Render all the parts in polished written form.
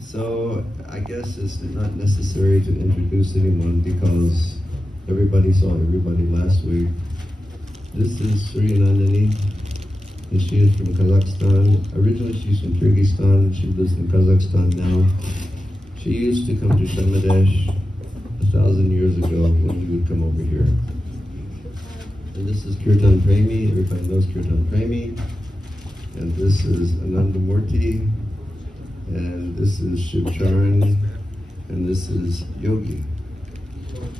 So I guess it's not necessary to introduce anyone because everybody saw everybody last week. This is Sri Nandini, and she is from Kazakhstan. Originally she's from Kyrgyzstan, she lives in Kazakhstan now. She used to come to Shamadesh 1,000 years ago when we would come over here. And this is Kirtan Premi, everybody knows Kirtan Premi. And this is Anandamurti, and this is Shivcharan, and this is Yogi.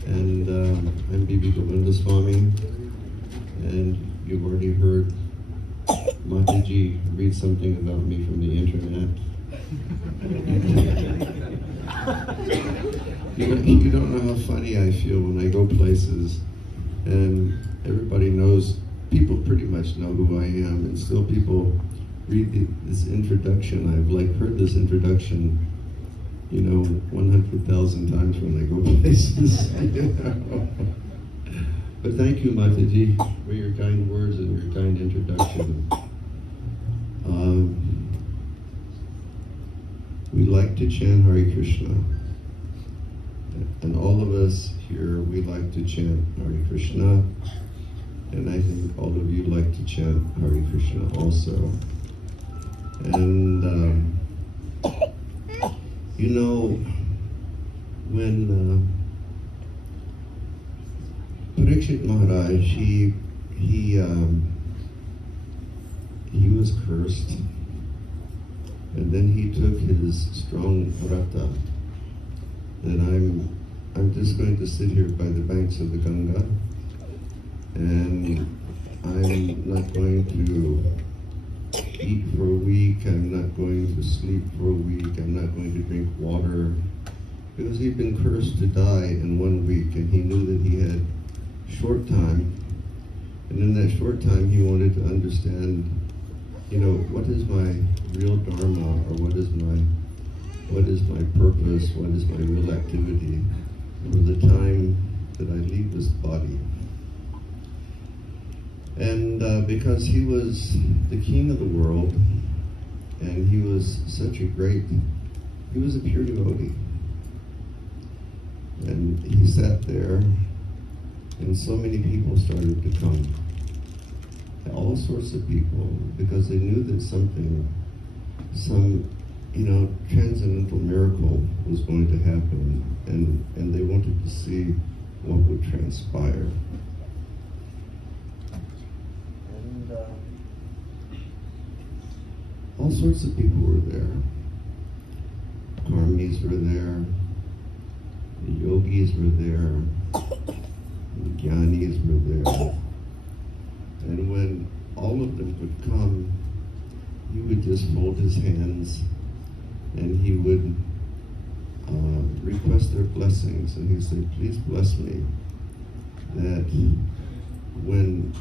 And I'm Bibi Govindaswamy, and you've already heard Mataji read something about me from the internet. You don't know how funny I feel when I go places and everybody knows, people pretty much know who I am, and still people read this introduction. I've heard this introduction, 100,000 times when I go places. But thank you, Mataji, for your kind words and your kind introduction. We like to chant Hare Krishna, and all of us here, we like to chant Hare Krishna, and I think all of you like to chant Hare Krishna also. And when Parikshit Maharaj, he was cursed, and then he took his strong vrata, and I'm just going to sit here by the banks of the Ganga, and I'm not going to eat for a week, I'm not going to sleep for a week, I'm not going to drink water, because he'd been cursed to die in 1 week, and he knew that he had short time, and in that short time he wanted to understand, what is my real dharma, or what is my purpose, what is my real activity for the time that I leave this body. And because he was the king of the world, and he was he was a pure devotee. And he sat there, and so many people started to come. All sorts of people, because they knew that some transcendental miracle was going to happen, and they wanted to see what would transpire. And all sorts of people were there. Karmis were there, the yogis were there, the jnanis were there. And when all of them would come, he would just fold his hands and he would request their blessings, and he'd say, please bless me, that when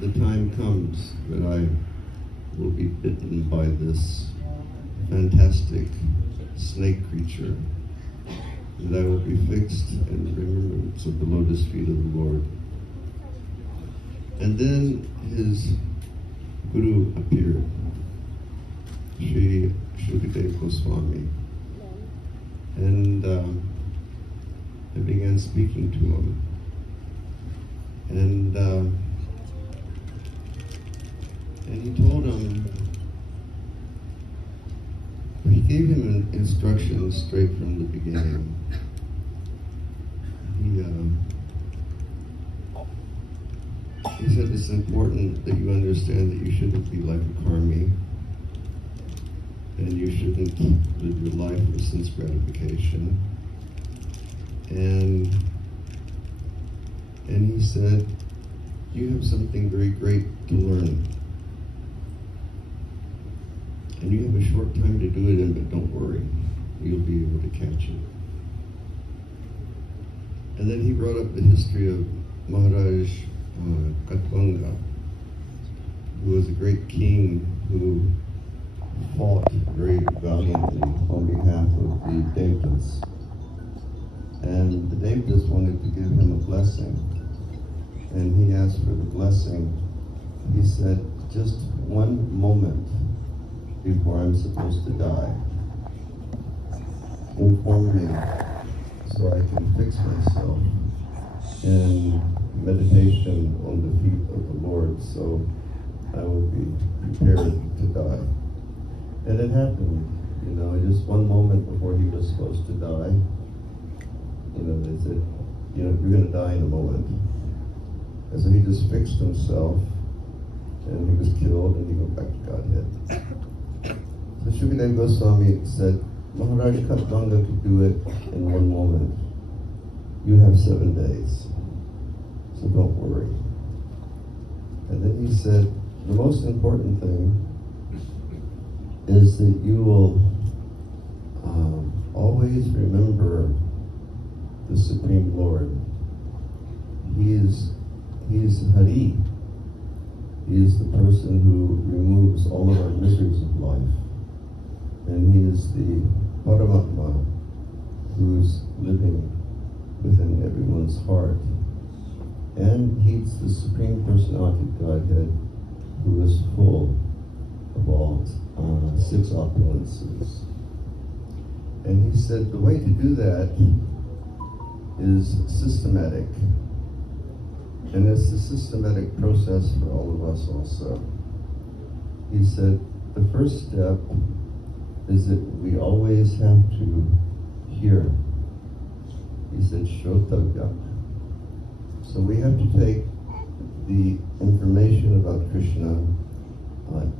the time comes that I will be bitten by this fantastic snake creature, that I will be fixed in remembrance of the lotus feet of the Lord. And then his guru appeared, Sri Shukadeva Goswami, and I began speaking to him. And he told him, he gave him instructions straight from the beginning. He said it's important that you understand that you shouldn't be like a karmi, and you shouldn't live your life for sense gratification. And he said, you have something very great to learn. And you have a short time to do it in, but don't worry, you'll be able to catch it. And then he brought up the history of Maharaj Katwanga, who was a great king who fought very valiantly on behalf of the Devtas. And the Devtas wanted to give him a blessing. And he asked for the blessing. He said, just one moment before I'm supposed to die, inform me so I can fix myself in meditation on the feet of the Lord, so I will be prepared to die. And it happened, just one moment before he was supposed to die. They said, you're going to die in a moment. And so he just fixed himself, and he was killed, and he went back to Godhead. So Shukadeva Goswami said, Maharaj Khatganga could do it in one moment. You have 7 days, so don't worry. And then he said, the most important thing is that you will always remember the Supreme Lord. He is Hari. He is the person who removes all of our miseries of life. And he is the Paramatma who's living within everyone's heart. And he's the Supreme Personality of Godhead who is full of all 6 opulences. And he said the way to do that is systematic. And it's a systematic process for all of us also. He said the first step is that we always have to hear. He said Shrotavya. So we have to take the information about Krishna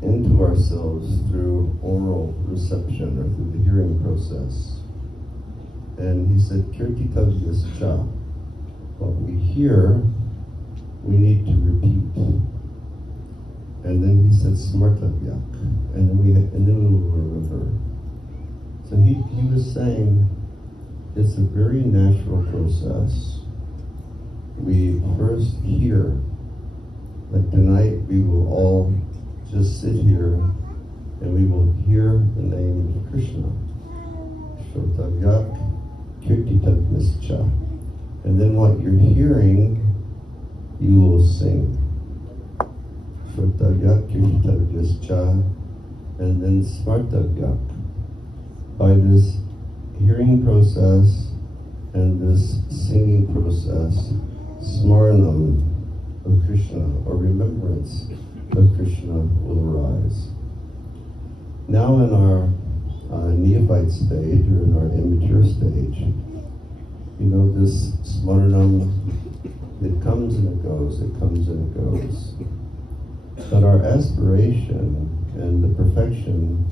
into ourselves through oral reception or through the hearing process. And he said Kirtitavyascha. What we hear, we need to repeat. And then he said Smartavyak, and then we will remember. So he was saying it's a very natural process. We first hear, like tonight we will all just sit here and we will hear the name of Krishna. Shrotavyak Kirtitavyascha. And then what you're hearing, you will sing. Shrotavyak Kirtitavyascha, and then Smartavyak. By this hearing process and this singing process, Smaranam of Krishna, or remembrance of Krishna, will arise. Now in our neophyte stage, or in our immature stage, this Smaranam, it comes and it goes, it comes and it goes. But our aspiration and the perfection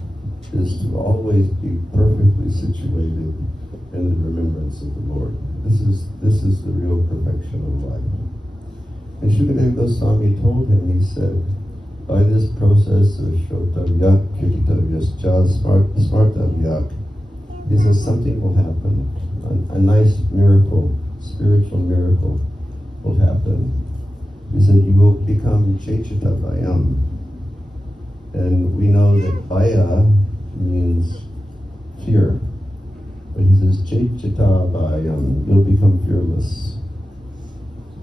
is to always be perfectly situated in the remembrance of the Lord. This is the real perfection of life. And Shukadeva Goswami told him, he said, by this process of Shrotavyak, Kirtitavyascha, Smartavyak, he says something will happen. A nice miracle, spiritual miracle will happen. He said you will become Chechitavayam. And we know that Bhaya means fear. But he says Chechitavayam, you'll become fearless.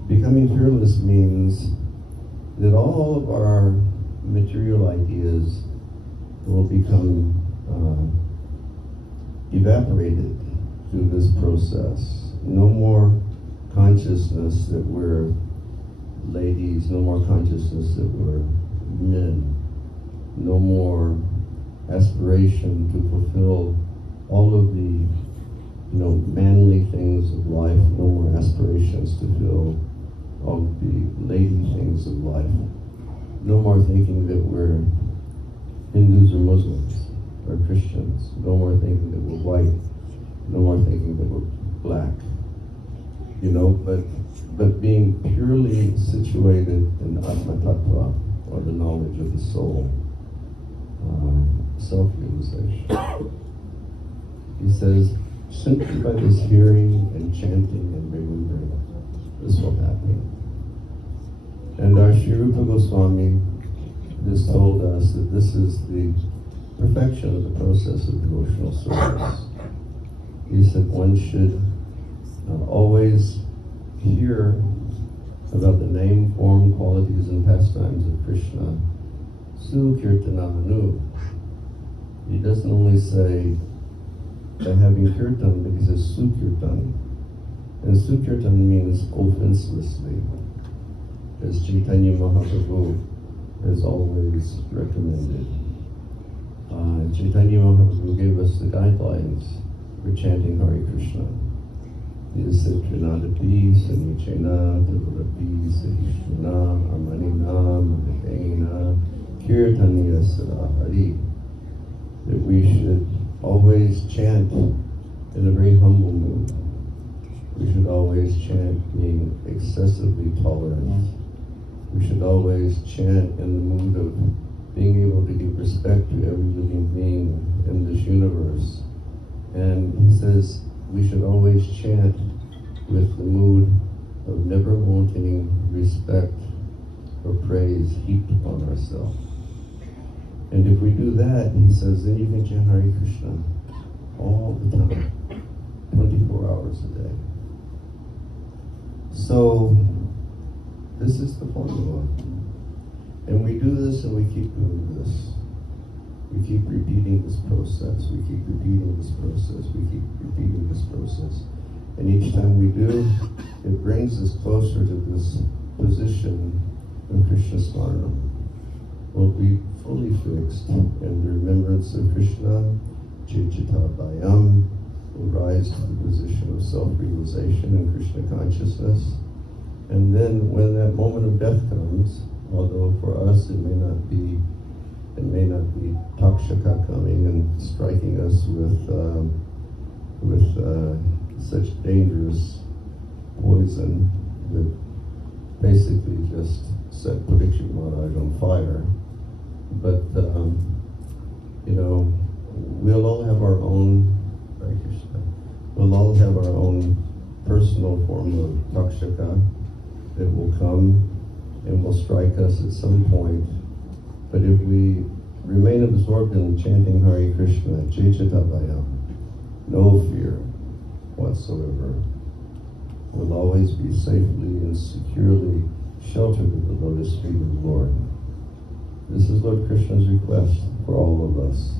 Becoming fearless means that all of our material ideas will become evaporated through this process. No more consciousness that we're ladies, no more consciousness that we're men, no more aspiration to fulfill all of the manly things of life, no more aspirations to fulfill all of the lady things of life, no more thinking that we're Hindus or Muslims or Christians, no more thinking that we're white, no more thinking that we're black, but being purely situated in Atma Tattva, or the knowledge of the soul, self-realization. He says, simply by this hearing and chanting and remembering, this will happen. And our Sri Rupa Goswami has told us that this is the perfection of the process of devotional service. He said one should always hear about the name, form, qualities, and pastimes of Krishna. Su Kirtanamanu. He doesn't only say, by having kirtan because it's Sukirtan. And Sukirtan means offenselessly, as Chaitanya Mahaprabhu has always recommended. Chaitanya Mahaprabhu gave us the guidelines for chanting Hare Krishna. He said, Trinadapi, Sanichena, Tavarapi, Sahishna, Amanina, Madhena, Kirtaniya Sarahari. That we should always chant in a very humble mood. We should always chant being excessively tolerant. We should always chant in the mood of being able to give respect to every living being in this universe. And he says we should always chant with the mood of never wanting respect or praise heaped upon ourselves. And if we do that, he says, then you can chant Hare Krishna all the time, 24 hours a day. So, this is the formula. And we do this and we keep doing this. We keep repeating this process. We keep repeating this process. We keep repeating this process. And each time we do, it brings us closer to this position of Krishna Smaranam. We'll be fully fixed in the remembrance of Krishna. Jijita Bhayam will rise to the position of self-realization and Krishna consciousness. And then when that moment of death comes, although for us it may not be Takshaka coming and striking us with such dangerous poison that basically just set Parikshit Maharaj on fire. But we'll all have our own, we'll all have our own personal form of Takshaka that will come and will strike us at some point. But if we remain absorbed in chanting Hare Krishna, Jaichatabhayam, no fear whatsoever, we'll always be safely and securely sheltered in the lotus feet of the Lord. This is Lord Krishna's request for all of us.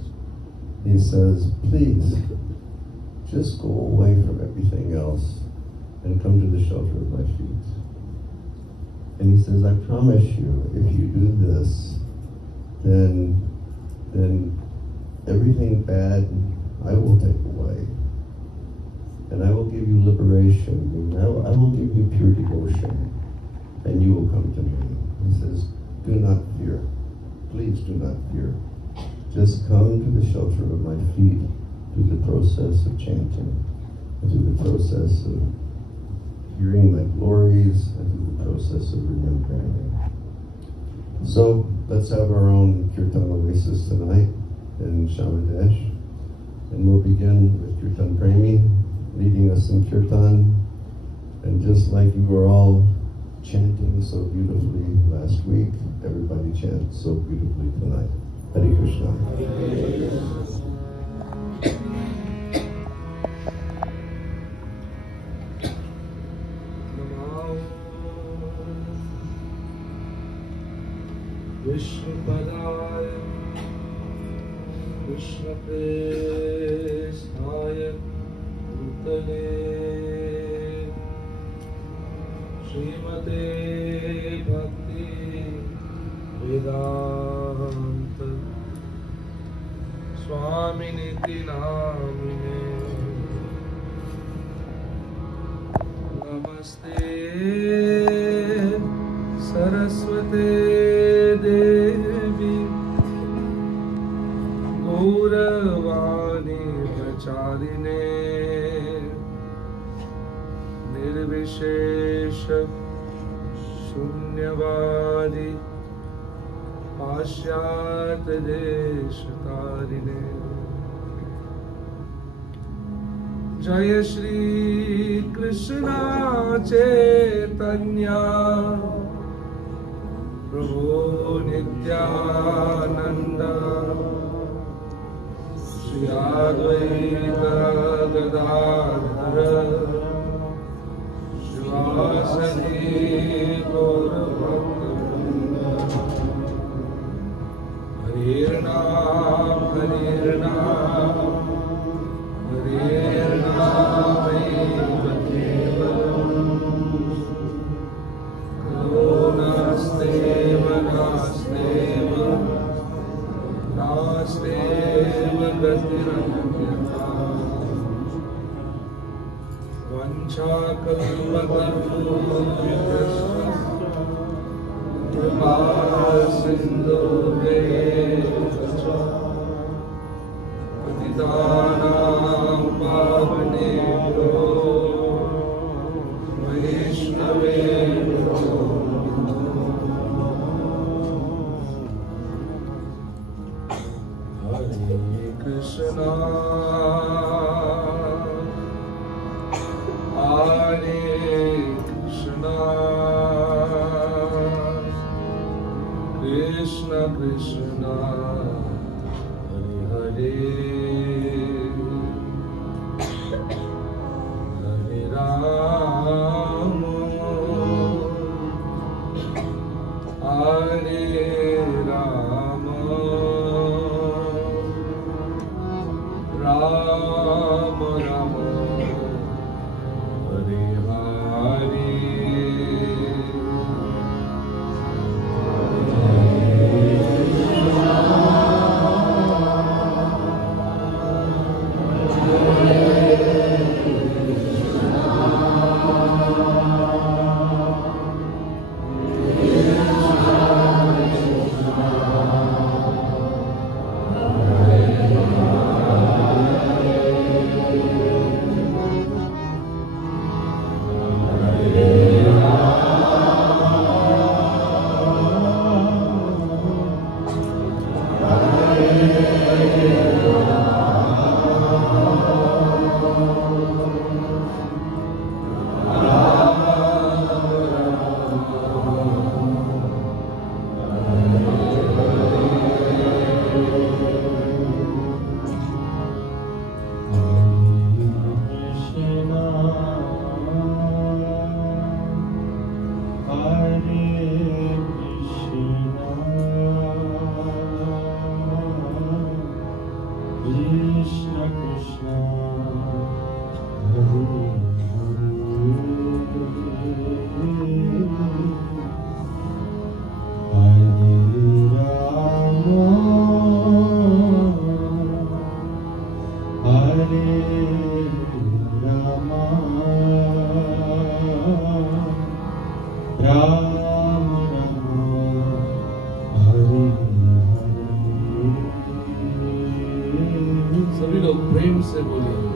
He says, please, just go away from everything else and come to the shelter of my feet. And he says, I promise you, if you do this, then everything bad I will take away. And I will give you liberation. I will give you pure devotion. And you will come to me. He says, do not fear. Please do not fear. Just come to the shelter of my feet through the process of chanting, through the process of hearing my glories, and through the process of remembering me. So let's have our own Kirtan oasis tonight in Shamadesh. And we'll begin with Kirtan Premi, leading us in Kirtan. And just like you were all chanting so beautifully last week, everybody chants so beautifully tonight. Hare Krishna. Vishnupadaya Krishna Prestaya Bhutale Srimate Bhakti Vedanta Swaminiti Namine Namaste Saraswate Devi Gauravani Pracharine Nirvishesha Shunyavadi Pashyat Deshatarine Jaya Shri Krishna Chaitanya Prabhu Nityananda Shri Advaita Gadadhara Shivasani Gaurabhakta Harir Naam Harir Naam Hare सभी लोग प्रेम से बोलिए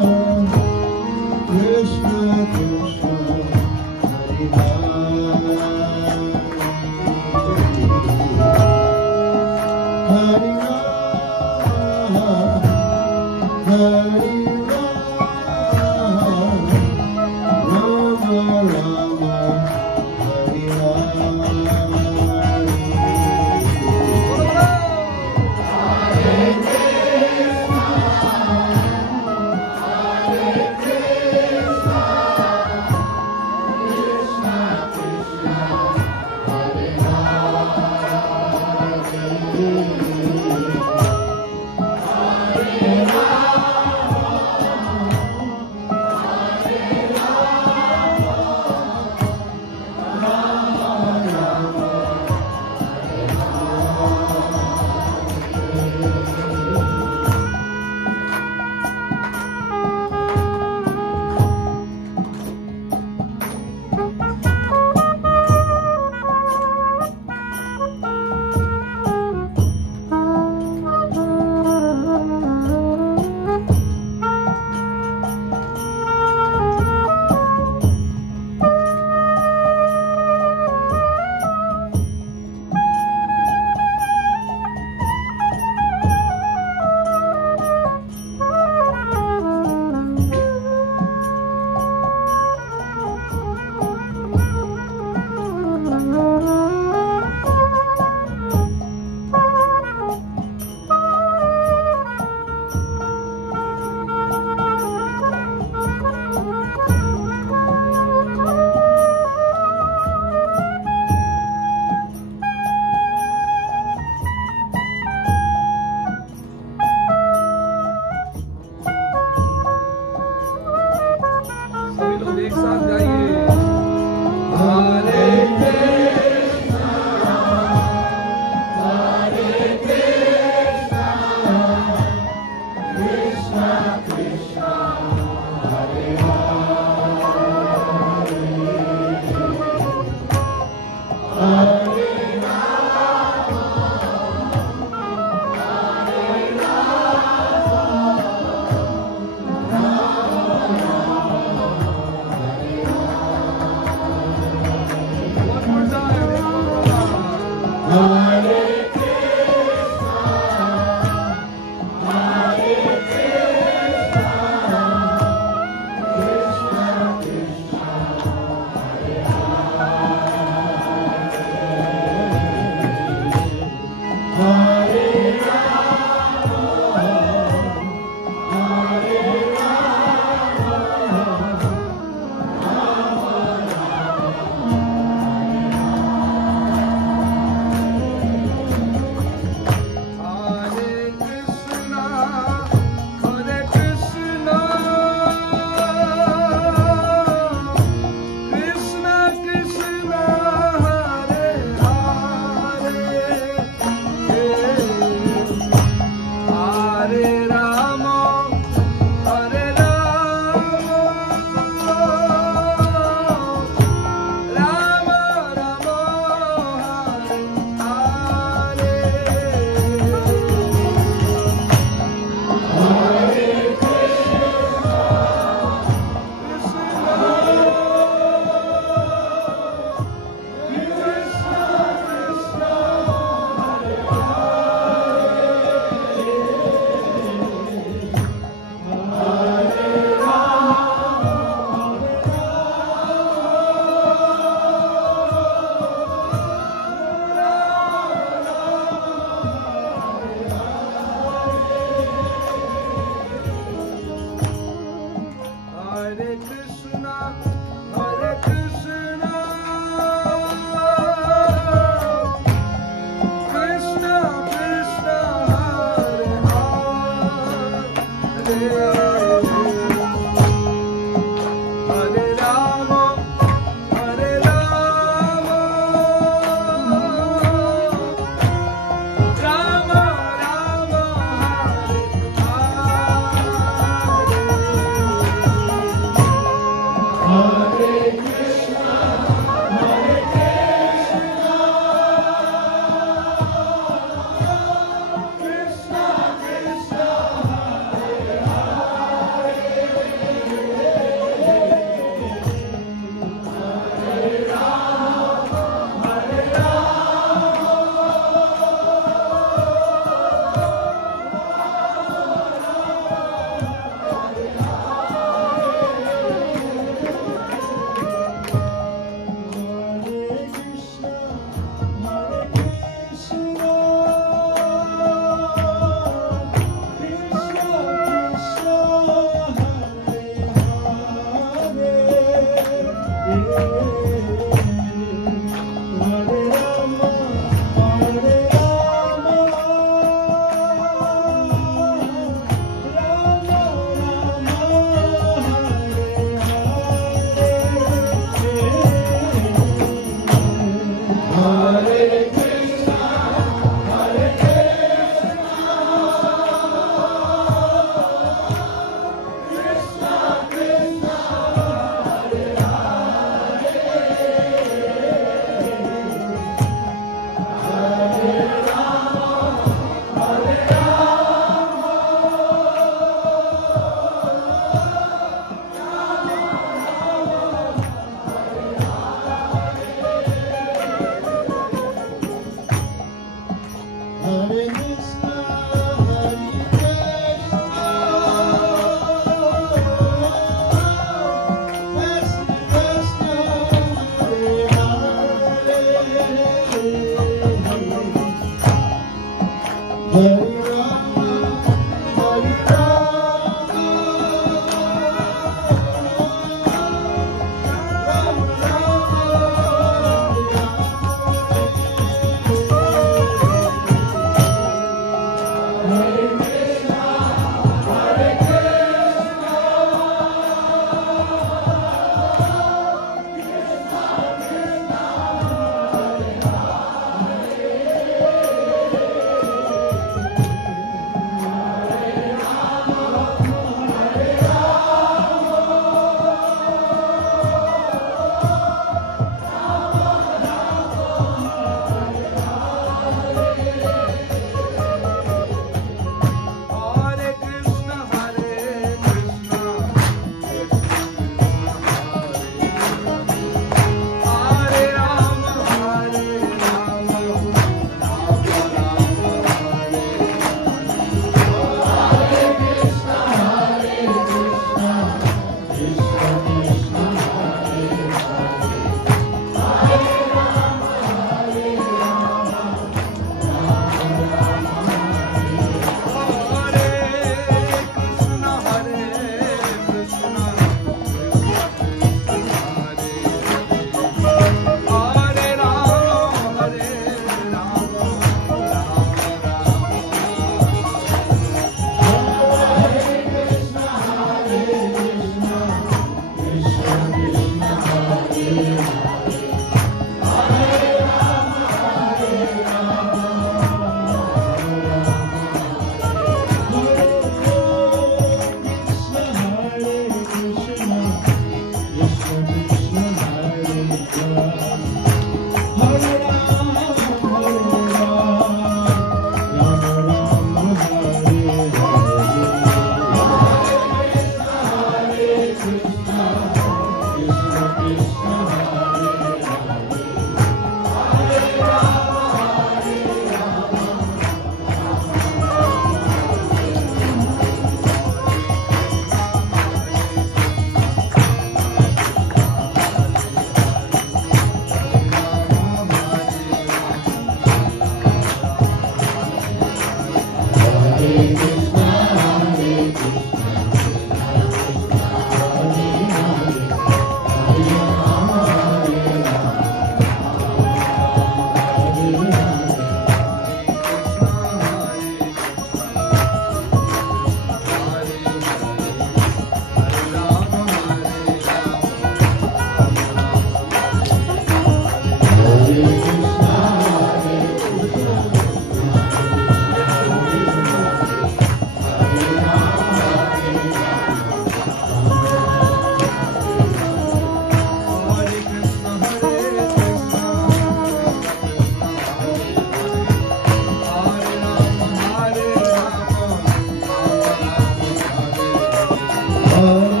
Hare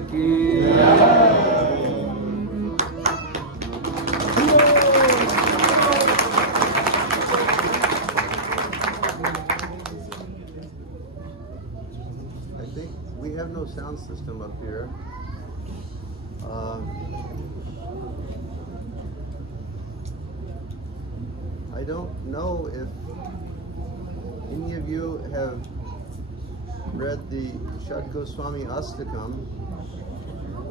की I think we have no sound system up here. I don't know if any of you have read the Shad Goswami Astakam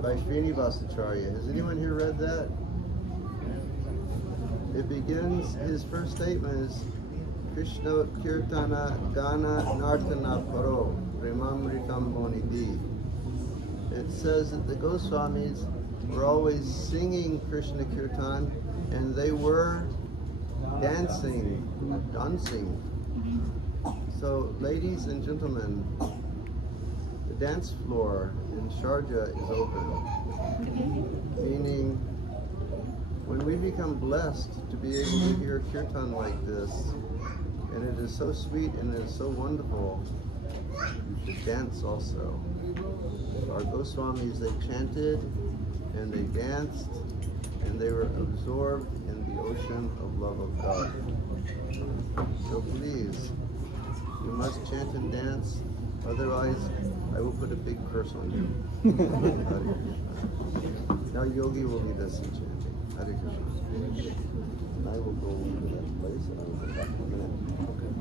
by Srinivasacharya. Has anyone here read that? It begins, his first statement is Krishna Kirtana Gana Nartana Paro Premamritam Monidi. It says that the Goswamis were always singing Krishna Kirtan and they were dancing. So, ladies and gentlemen, the dance floor in Sharjah is open, meaning when we become blessed to be able to hear kirtan like this, and it is so sweet and it is so wonderful, you should dance also. Our Goswamis, they chanted and they danced and they were absorbed in the ocean of love of God. So please, you must chant and dance, otherwise I will put a big curse on you. Now Yogi will lead us in chanting. Hare Krishna. And I will go to that place and I will come back in a minute. Okay.